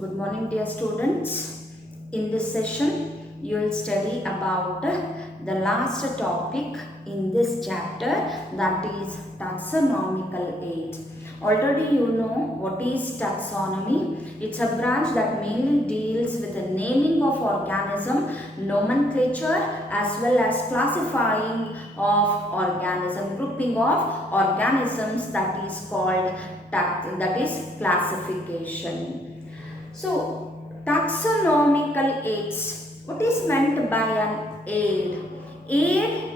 Good morning, dear students. In this session, you will study about the last topic in this chapter, that is taxonomical aids. Already you know what is taxonomy. It's a branch that mainly deals with the naming of organism, nomenclature, as well as classifying of organism, grouping of organisms, that is called that is classification. So, taxonomical aids. What is meant by an aid? Aid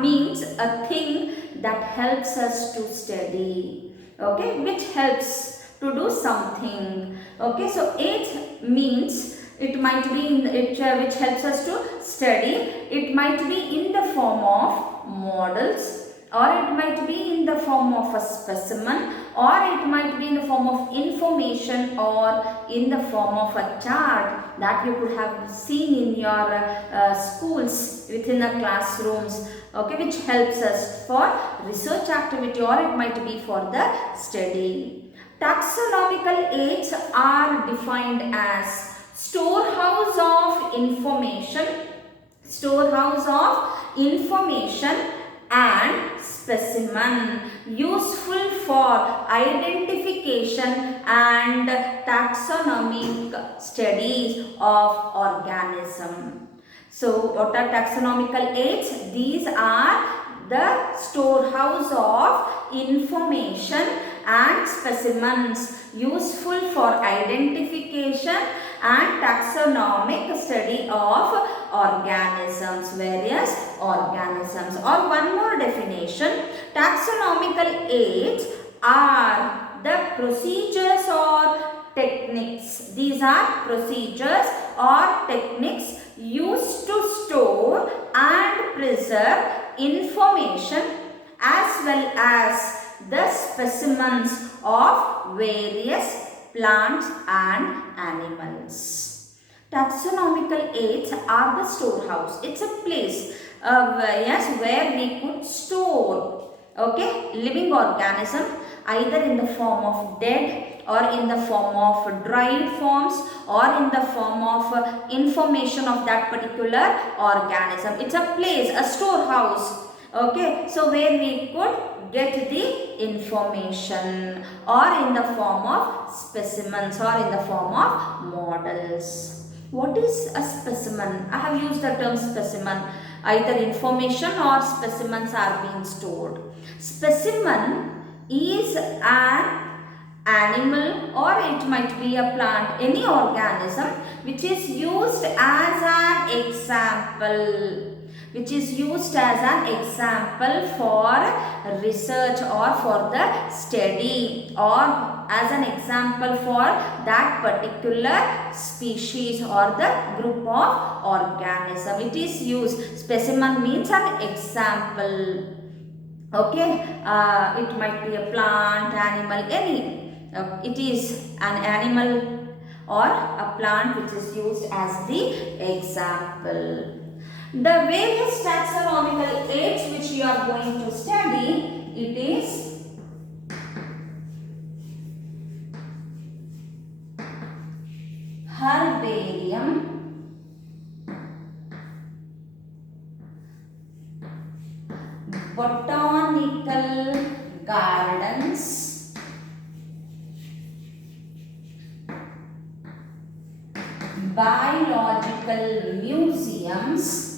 means a thing that helps us to study. Okay, which helps to do something. Okay, so aid means it might be in which helps us to study. It might be in the form of models, or it might be in the form of a specimen, or it might be in the form of information, or in the form of a chart that you could have seen in your schools within the classrooms, okay, which helps us for research activity, or it might be for the study. Taxonomical aids are defined as storehouse of information and specimen useful for identification and taxonomic studies of organism. So what are taxonomical aids? These are the storehouse of information and specimens useful for identification and taxonomic study of organisms, various organisms. Or one more definition, taxonomical aids are the procedures or techniques. These are procedures or techniques used to store and preserve information as well as the specimens of various plants and animals. Taxonomical aids are the storehouse. It's a place where we could store, okay, living organism, either in the form of dead, or in the form of dried forms, or in the form of information of that particular organism. It's a place, a storehouse, okay, so where we could get the information, or in the form of specimens, or in the form of models. What is a specimen? I have used the term specimen. Either information or specimens are being stored. Specimen is an animal, or it might be a plant, any organism which is used as an example, for research or for the study, or as an example for that particular species or the group of organism. It is used. Specimen means an example. Okay, it might be a plant, animal, any. It is an animal or a plant which is used as the example. The various taxonomical aids which you are going to study, it is herbarium, botanical gardens, biological museums,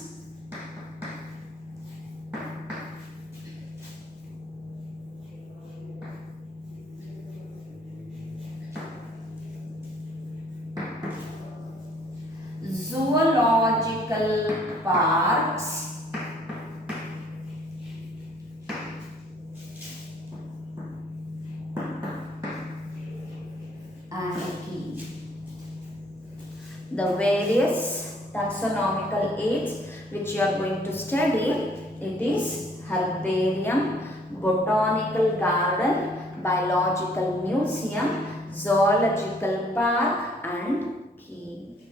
zoological parks, and key. The various taxonomical aids which you are going to study, it is herbarium, botanical garden, biological museum, zoological park, and key.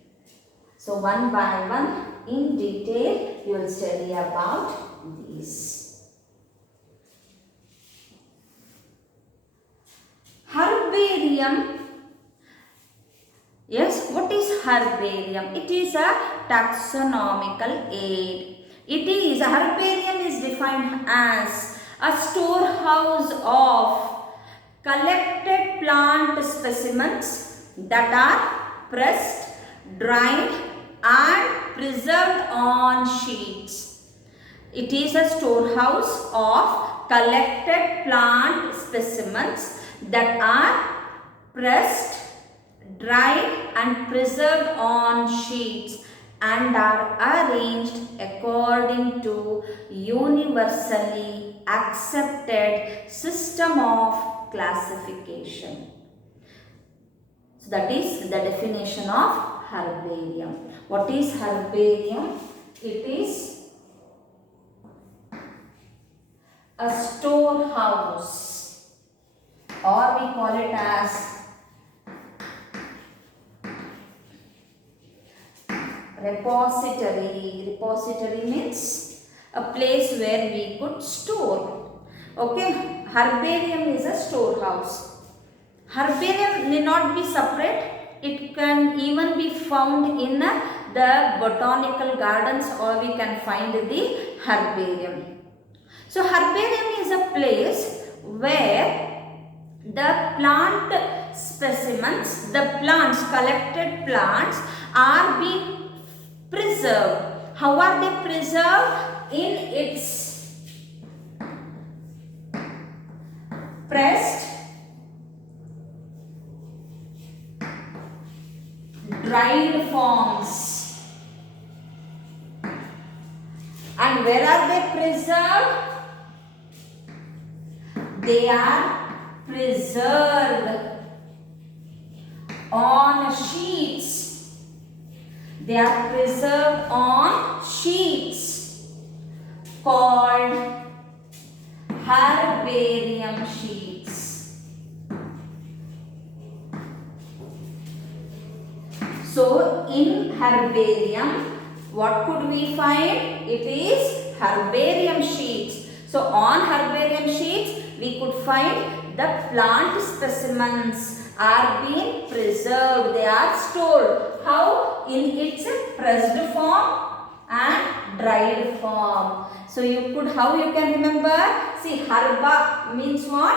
So one by one in detail you will study about these. Herbarium Yes, what is herbarium? It is a taxonomical aid. It is, a herbarium is defined as a storehouse of collected plant specimens that are pressed, dried and preserved on sheets. It is a storehouse of collected plant specimens that are pressed, dried and preserved on sheets and are arranged according to universally accepted system of classification. So that is the definition of herbarium. What is herbarium? It is a storehouse, or we call it as repository. Repository means a place where we could store. Okay, herbarium is a storehouse. Herbarium may not be separate. It can even be found in the botanical gardens, or we can find the herbarium. So herbarium is a place where the plant specimens, the plants, collected plants are being preserved. How are they preserved? In its pressed, dried forms. And where are they preserved? They are preserved on sheets. They are preserved on sheets called herbarium sheets. So in herbarium, what could we find? It is herbarium sheets. So on herbarium sheets, we could find the plant specimens are being preserved. They are stored. How? In its pressed form and dried form. So you could, how you can remember? See, herba means what?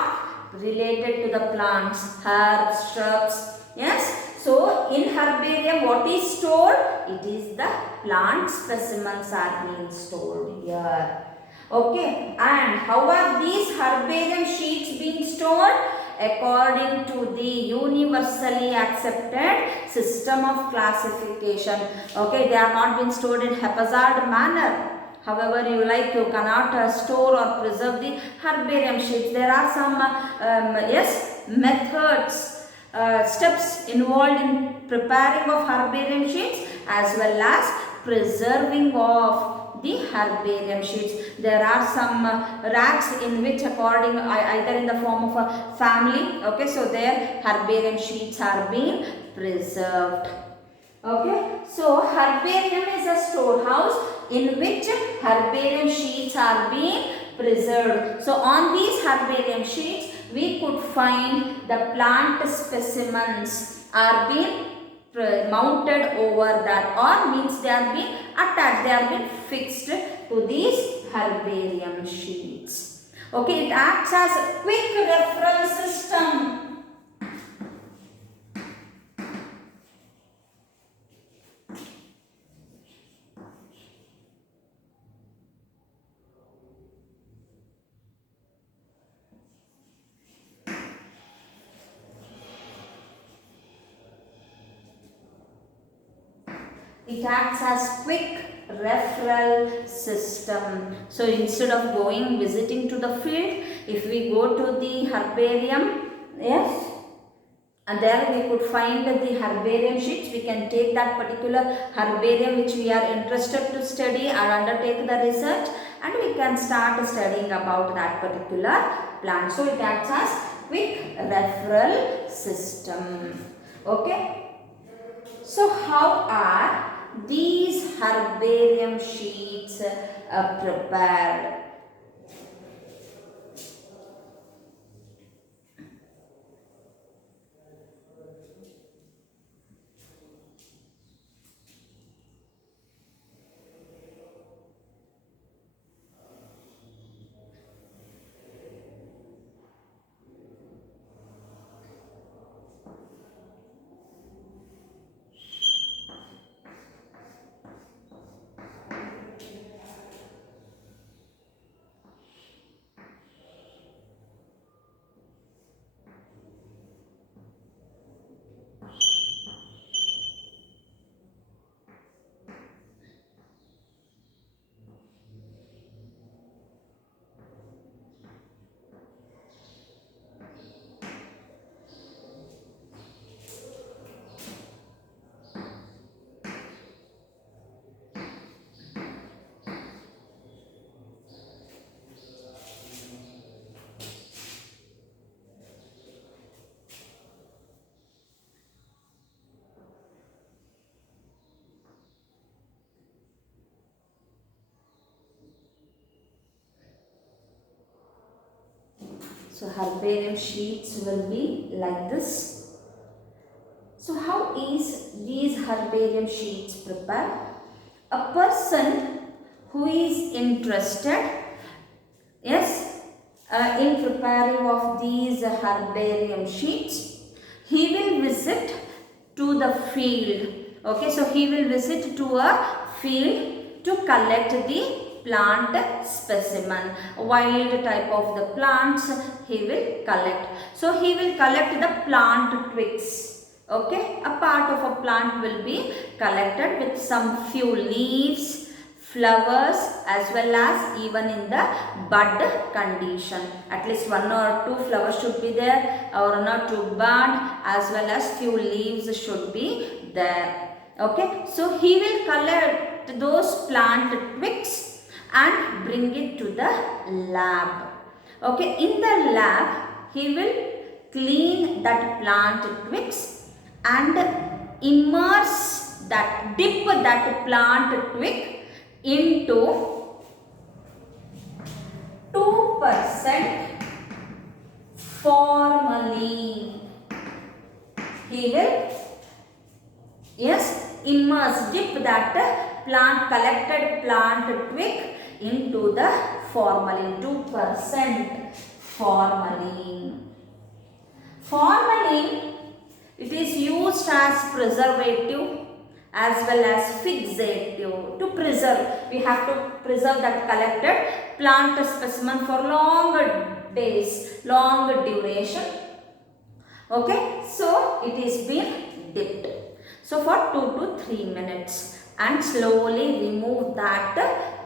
Related to the plants, herbs, shrubs. Yes. So in herbarium, what is stored? It is the plant specimens are being stored here. Okay, and how are these herbarium sheets being stored? According to the universally accepted system of classification. Okay, they are not being stored in haphazard manner. However you like, you cannot store or preserve the herbarium sheets. There are some methods, steps involved in preparing of herbarium sheets as well as preserving of the herbarium sheets. There are some racks in which, according either in the form of a family, okay, so their herbarium sheets are being preserved. Okay, so herbarium is a storehouse in which herbarium sheets are being preserved. So on these herbarium sheets, we could find the plant specimens are being mounted over that, or means they are being attached, they are being fixed to these herbarium sheets. Okay, it acts as a quick reference system. It acts as quick referral system. So instead of visiting to the field, if we go to the herbarium, yes, and there we could find the herbarium sheets. We can take that particular herbarium which we are interested to study and undertake the research, and we can start studying about that particular plant. So it acts as quick referral system. Okay. So how are these herbarium sheets prepared? So herbarium sheets will be like this. So how is these herbarium sheets prepared? A person who is interested, yes, in preparing of these herbarium sheets, he will visit to the field. Okay, so he will visit to a field to collect the plant specimen, wild type of the plants he will collect. So he will collect the plant twigs. Okay, a part of a plant will be collected with some few leaves, flowers, as well as even in the bud condition. At least 1 or 2 flowers should be there, or 1 or 2 bud, as well as few leaves should be there. Okay, so he will collect those plant twigs and bring it to the lab. Okay, in the lab he will clean that plant twigs and immerse that, dip that plant twig into 2% formalin. He will, yes, immerse, dip that plant, collected plant twig into the formalin, 2% formalin. Formalin, it is used as preservative as well as fixative. To preserve, we have to preserve that collected plant specimen for long days, long duration. Okay, so it is being dipped. So for 2 to 3 minutes, and slowly remove that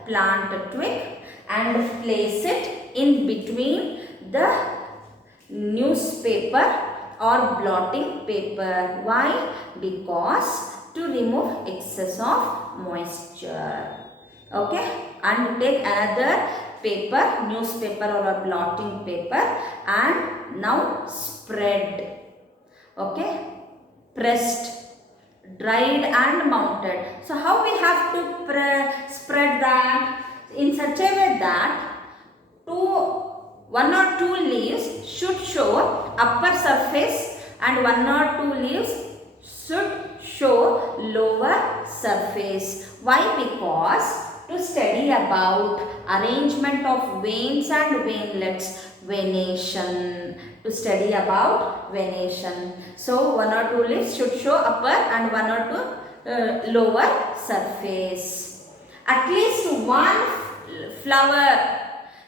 plant twig and place it in between the newspaper or blotting paper. Why? Because to remove excess of moisture. Okay, and take another paper, newspaper or a blotting paper, and now spread. Okay, pressed, dried and mounted. So how we have to spread that? In such a way that 1 or 2 leaves should show upper surface and 1 or 2 leaves should show lower surface. Why? Because to study about arrangement of veins and veinlets, venation. To study about venation. So 1 or 2 leaves should show upper and 1 or 2 lower surface. At least 1 flower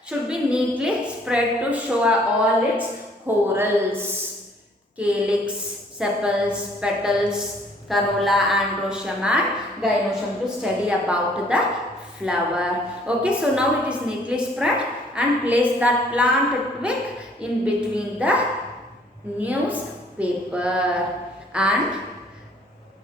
should be neatly spread to show all its whorls, calyx, sepals, petals, corolla, androecium and gynoecium, to study about the flower. Okay, so now it is neatly spread, and place that plant twig in between the newspaper and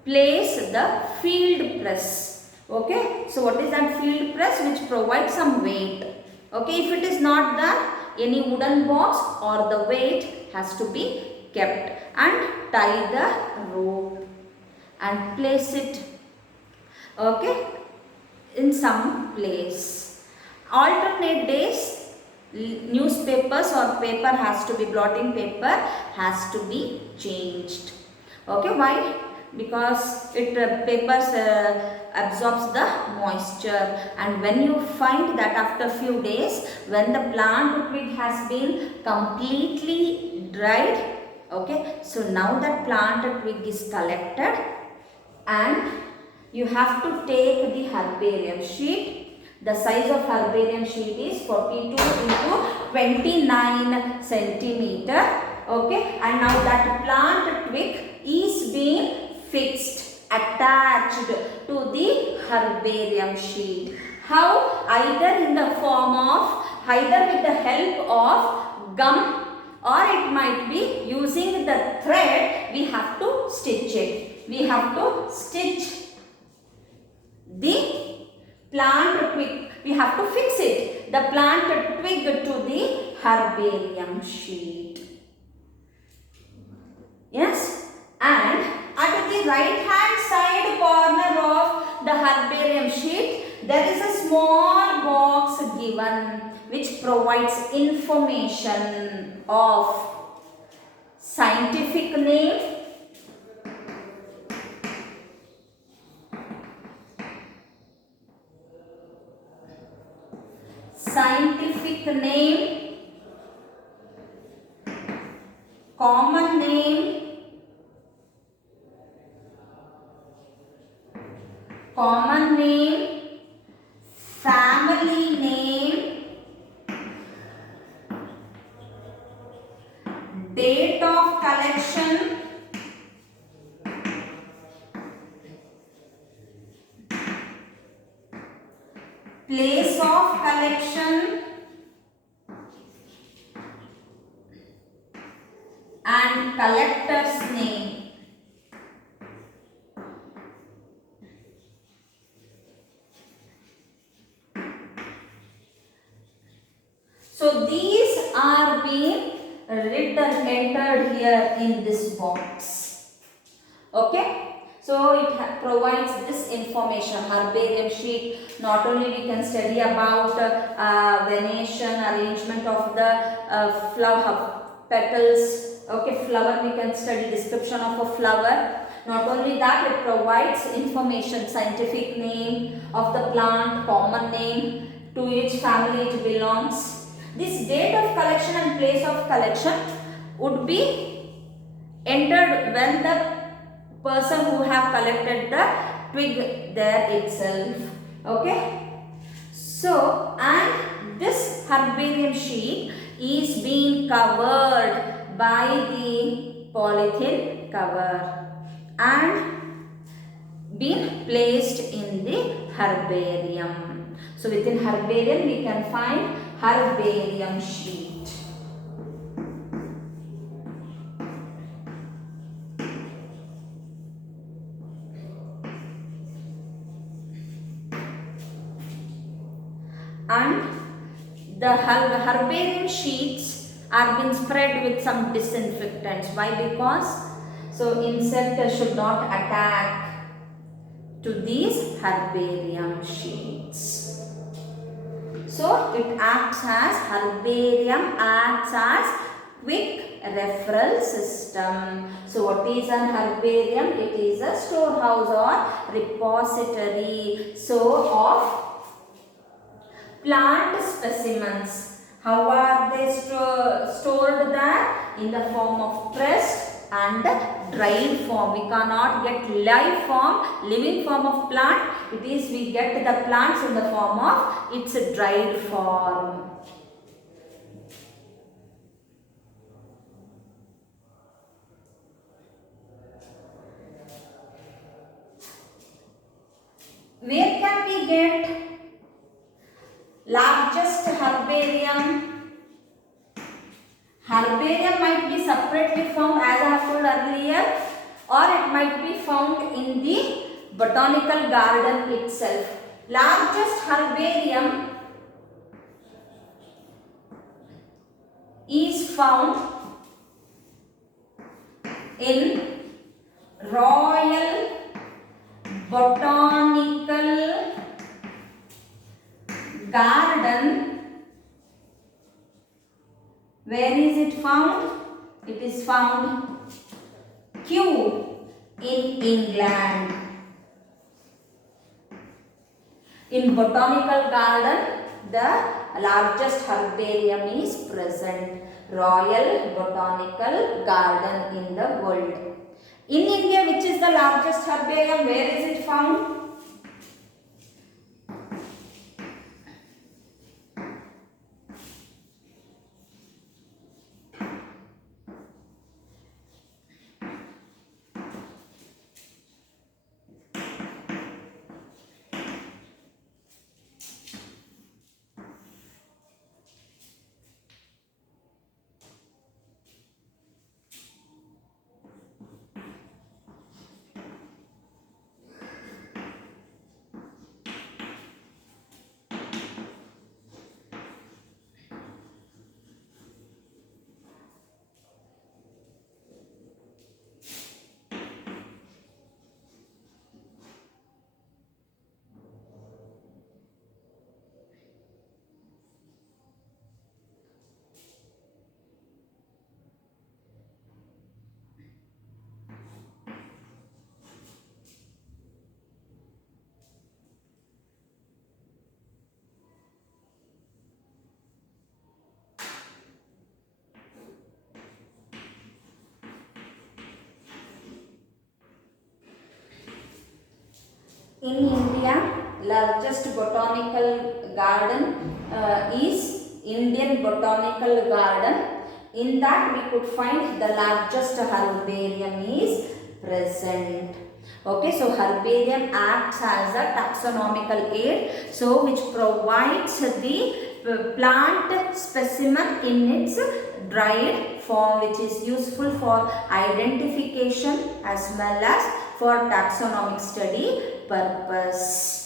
place the field press. Okay, so what is that field press? Which provides some weight. Okay, if it is not there, any wooden box or the weight has to be kept, and tie the rope and place it, okay, in some place. Alternate days, newspapers or paper has to be, blotting paper has to be changed. Okay, why? Because it papers absorbs the moisture, and when you find that after few days, when the plant twig has been completely dried, okay, so now that plant twig is collected, and you have to take the herbarium sheet. The size of herbarium sheet is 42 into 29 centimeter. Okay, and now that plant twig is being fixed, attached to the herbarium sheet. How? Either in the form of, either with the help of gum, or it might be using the thread. We have to stitch it. We have to stitch the plant twig. We have to fix it, the plant twig, to the herbarium sheet. Yes, and at the right hand side corner of the herbarium sheet, there is a small box given which provides information of scientific name, common name, family name, date of collection, place of collection, and collector's name. So these are being entered here in this box. Okay. So it provides this information, herbarium sheet. Not only we can study about venation, arrangement of the flower petals. Okay, flower, we can study description of a flower. Not only that, it provides information, scientific name of the plant, common name, to which family it belongs. This date of collection and place of collection would be entered when the person who have collected the twig there itself. Okay. So, and this herbarium sheet is being covered by the polythene cover and been placed in the herbarium. So within herbarium we can find herbarium sheet. And the herbarium sheets are being spread with some disinfectants. Why? Because so insect should not attack to these herbarium sheets. So it acts as, herbarium acts as quick referral system. So what is an herbarium? It is a storehouse or repository of plant specimens. How are they stored there? In the form of pressed and dried form. We cannot get live form, living form of plant. It is, we get the plants in the form of its dried form. Where can we get largest herbarium? Herbarium might be separately found, as I have told earlier, or it might be found in the botanical garden itself. Largest herbarium is found in Royal Botanical Garden. Where is it found? It is found Kew in England. In Botanical Garden, the largest herbarium is present. Royal Botanical Garden in the world. In India, which is the largest herbarium? Where is it found? In India, largest botanical garden is Indian Botanical Garden. In that we could find the largest herbarium is present. Okay, so herbarium acts as a taxonomical aid, so which provides the plant specimen in its dried form, which is useful for identification as well as for taxonomic study purpose.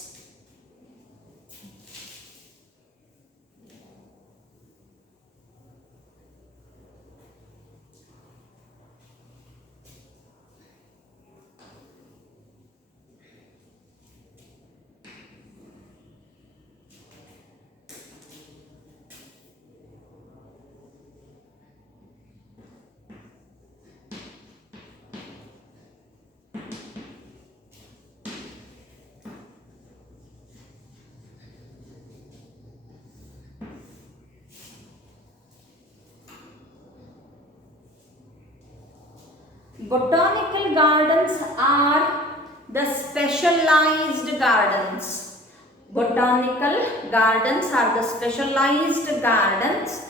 Botanical gardens are the specialized gardens. Botanical gardens are the specialized gardens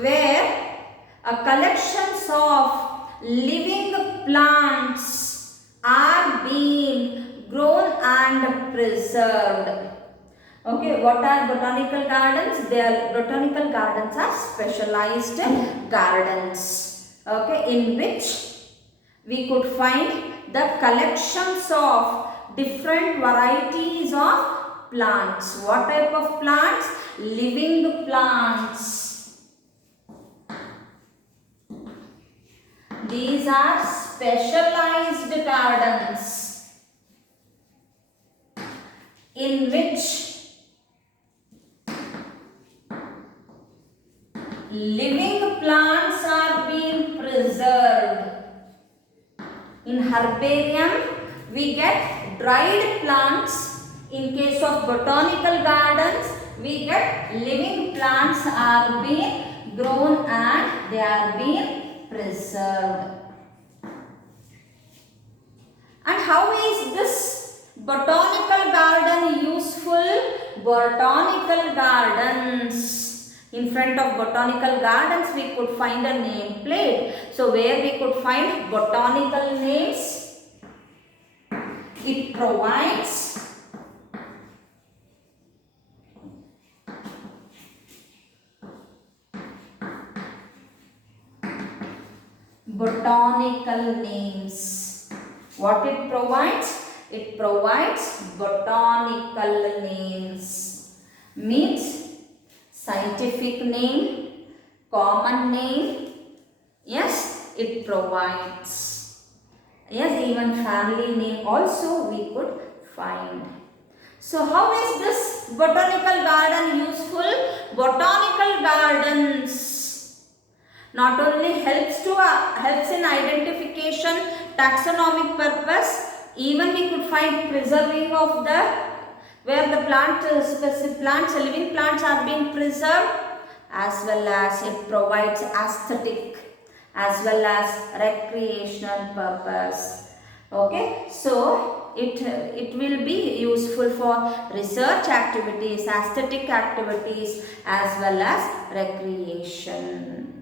where a collections of living plants are being grown and preserved. Okay, what are botanical gardens? Botanical gardens are specialized gardens. Okay, in which we could find the collections of different varieties of plants. What type of plants? Living plants. These are specialized gardens in which living plants are being preserved. In herbarium, we get dried plants. In case of botanical gardens, we get living plants are being grown and they are being preserved. And how is this botanical garden useful? Botanical gardens. In front of botanical gardens, we could find a name plate. So, where we could find botanical names, it provides botanical names. What it provides? It provides botanical names. Means scientific name, common name, yes, it provides. Yes, even family name also we could find. So, how is this botanical garden useful? Botanical gardens not only helps in identification, taxonomic purpose, even we could find preserving of the where the living plants are being preserved, as well as it provides aesthetic as well as recreational purpose. Okay, so it will be useful for research activities, aesthetic activities as well as recreation.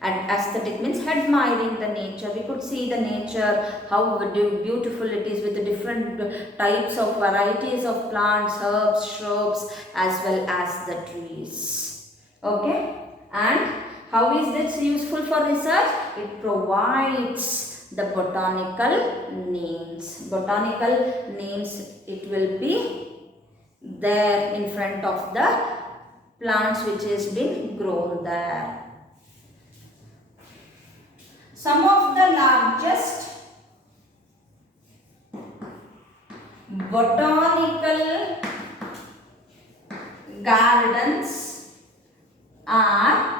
And aesthetic means admiring the nature. We could see the nature, how beautiful it is with the different types of varieties of plants, herbs, shrubs as well as the trees. Okay, and how is this useful for research? It provides the botanical names. Botanical names, it will be there in front of the plants which is been grown there. Some of the largest botanical gardens are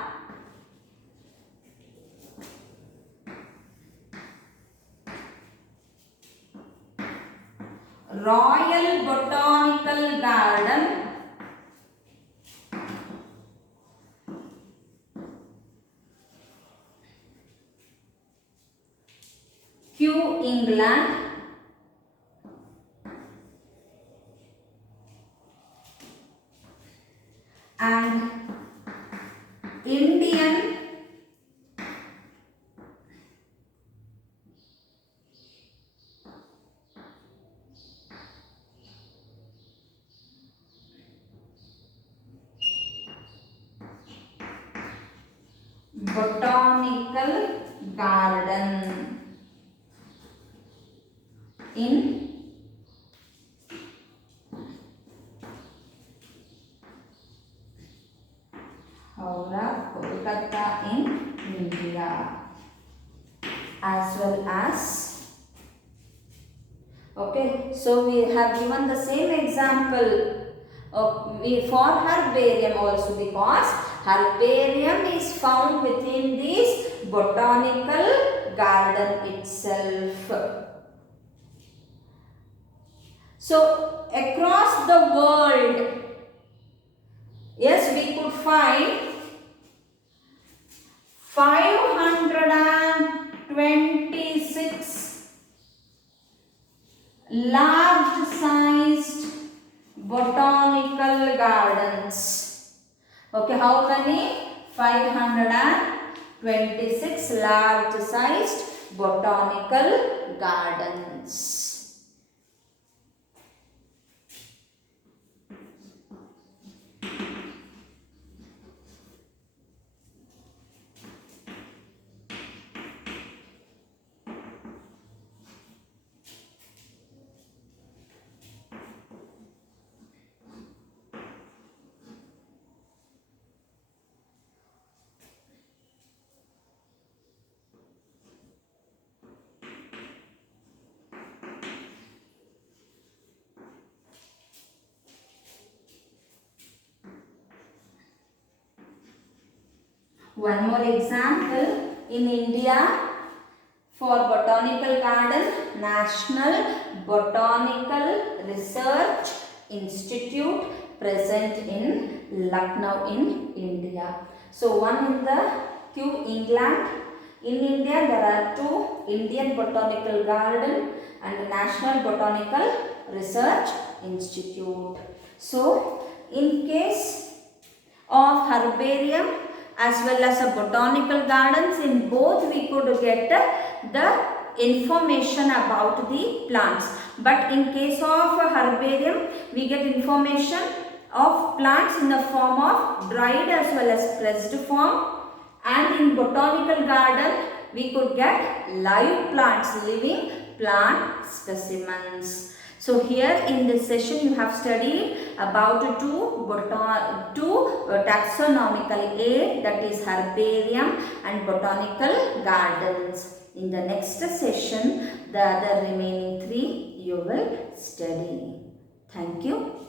Royal Botanical Garden, Kew, England, botanical garden in Howrah, Kolkata in India, as well as, okay, so we have given the same example for herbarium also, because herbarium is found within this botanical garden itself. So across the world, yes, we could find 526 large sized botanical gardens. Okay, how many? 526 large sized botanical gardens. One more example, in India, for botanical garden, National Botanical Research Institute present in Lucknow in India. So one in the Kew, England. In India there are two, Indian Botanical Garden and National Botanical Research Institute. So in case of herbarium as well as a botanical gardens, in both we could get the information about the plants. But in case of herbarium, we get information of plants in the form of dried as well as pressed form. And in botanical garden, we could get live plants, living plant specimens. So here in this session you have studied about two taxonomical aid, that is herbarium and botanical gardens. In the next session the other remaining three you will study. Thank you.